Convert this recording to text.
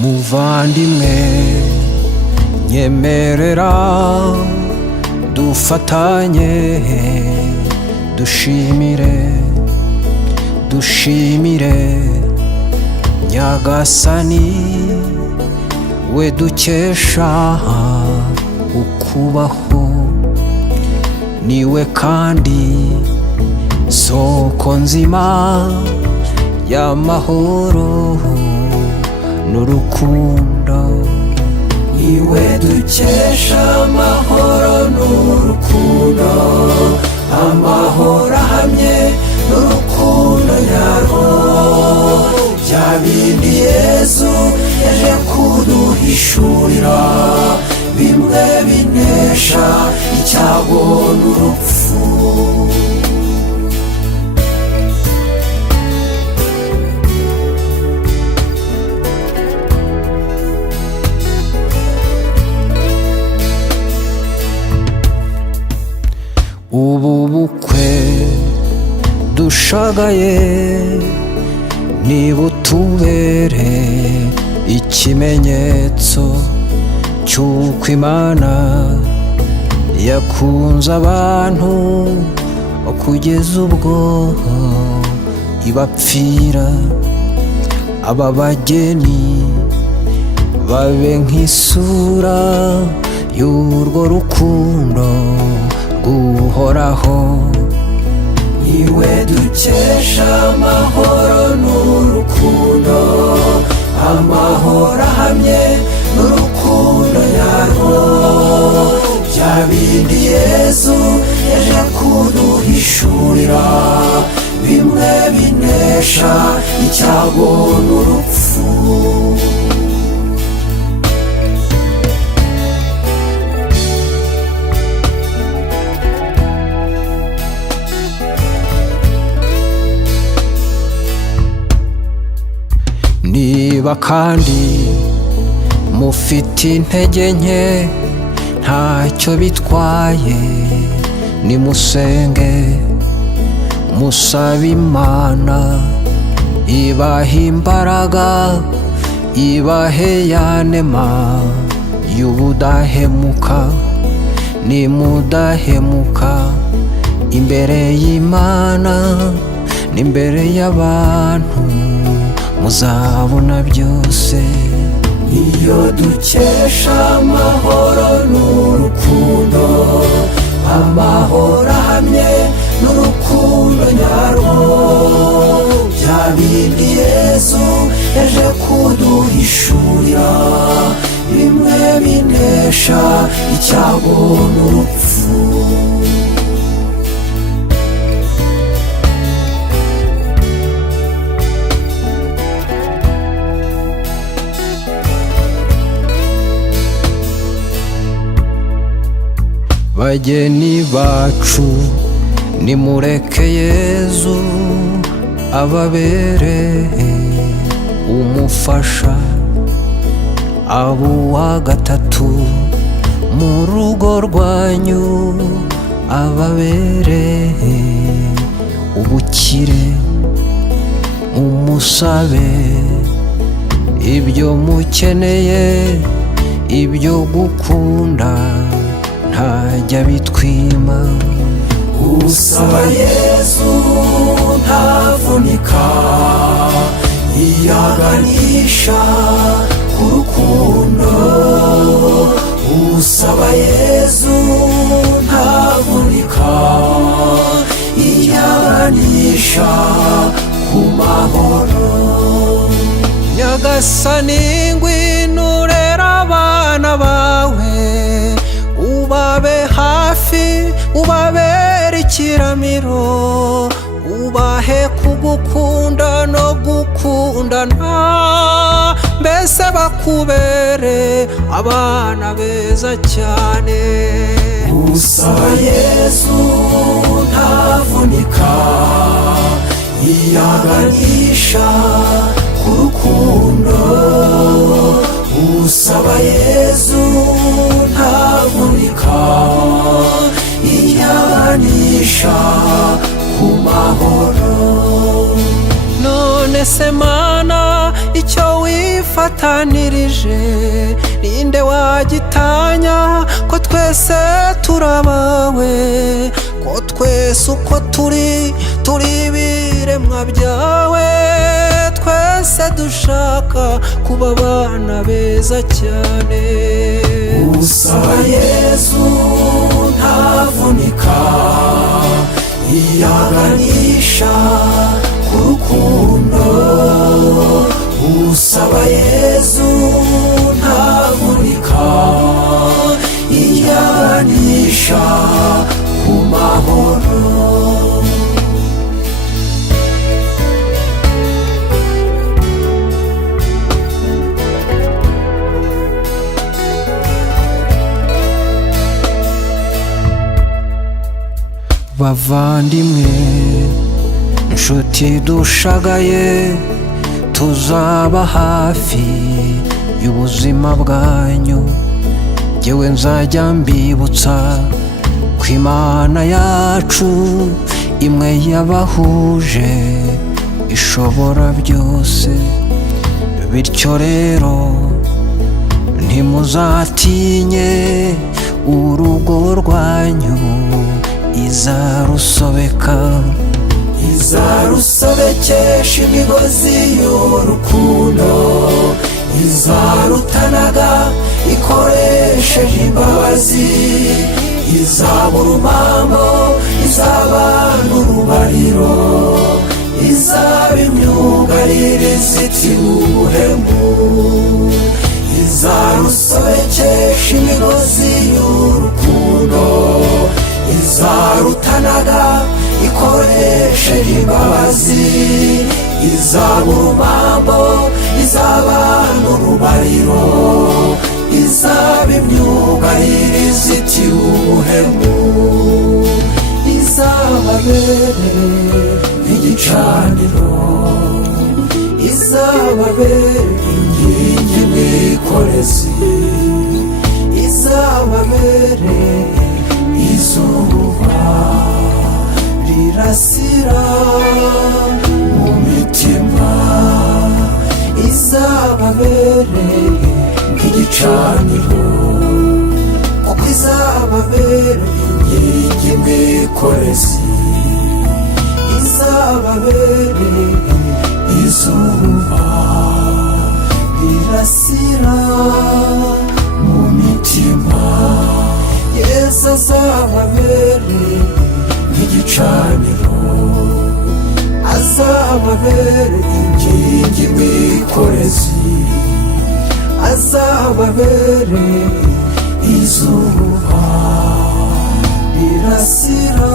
Muvandimwe nyemerera dufatanye dushimire Nyagasani we dukesha ukubaho, niwe kandi soko nzima y'amahoro n'urukundo, niwe dukesha amahoro n'urukundo, amahoro ahamye n'urukundo nyarwo, bya bindi Yesu yaje kuduhishurira, bimwe binesha icyago n'urupfu. Ubu bukwe dushagaye nibutubere ikimenyetso cy'uko Imana yakunze abantu kugeza ubwo ibapfira. Aba bageni babe nk'isura y'urwo rukundo guhoraho, niwe dukesha amahoro n'urukundo, amahoro ahamye n'urukundo nyarwo, bya bindi Yesu yaje kuduhishurira, bimwe binesha icyago n'urupfu. Niba kandi mufite intege nke ntacyo bitwaye, nimusenge musabe Imana ibahe imbaraga, ibahe ya nema y'ubudahemuka. Nimudahemuka imbere y'Imana n'imbere y'abantu, muzabona byose. Iyo dukesha amahoro n'urukundo, amahoro ahamye n'urukundo nyarwo, bya bindi Yesu yaje kuduhishurira, bimwe binesha icyago n'urupfu. Bageni bacu nimureke Yesu ababere umufasha, abo wa gatatu mu rugo rwanyu, ababere ubukire, umusabe ibyo mukeneye, ibyo gukunda ntajya bitwima. Usaba Yesu ntavunika, iyaganisha ku rukundo. Usaba Yesu ntavunika, iyaganisha ku mahoro. Nyagasani ngwino urera abana bawe, ubabe hafi, ubabere ikiramiro, ubahe kugukunda no gukundana, mbese bakubere abana beza cyane. usaba Yesu ntavunika, yiyaganisha ku rukundo. Usaba Yesu ntavunika, yiyaganisha ku mahoro. None se Mana, icyo wifatanirije ninde wagitanya? Ko twese turabawe, ko twese uko turi ibiremwa byawe, twese dushaka kuba abana beza cyane. Usaba Yesu ntavunika, yiyaganisha ku rukundo. Usaba Yesu ntavunika, yiyaganisha ku mahoro. Bavandimwe, inshuti dushagaye, tuzaba hafi y'ubuzima bwanyu. Jyewe nzajya mbibutsa ko Imana yacu imwe yabahuje ishobora byose. Bityo rero ntimuzatinye urugo rwanyu izarusobeka, izarusobekesha imigozi y'urukundo, izarutanaga ikoresheje imbabazi, izaba urumambo, izaba n'urubariro, izaba imyugariro izitiye ubuhemu. Izarusobekesha imigozi y'urukundo, izarutanaga ikoresheje imbabazi, izaba urumambo, izaba n'urubariro, izaba imyugariro izitiye ubuhemu. Izababere igicaniro, izababere inkingi mwikorezi, izababere izuba rirasira mu mitima, izababere nk'igicaniro, kuko izababere inkingi mwikorezi, izababere izuba rirasira mu mitima. Yesu azababere nk'igicaniro, azababere inkingi mwikorezi, azababere izuba rirasira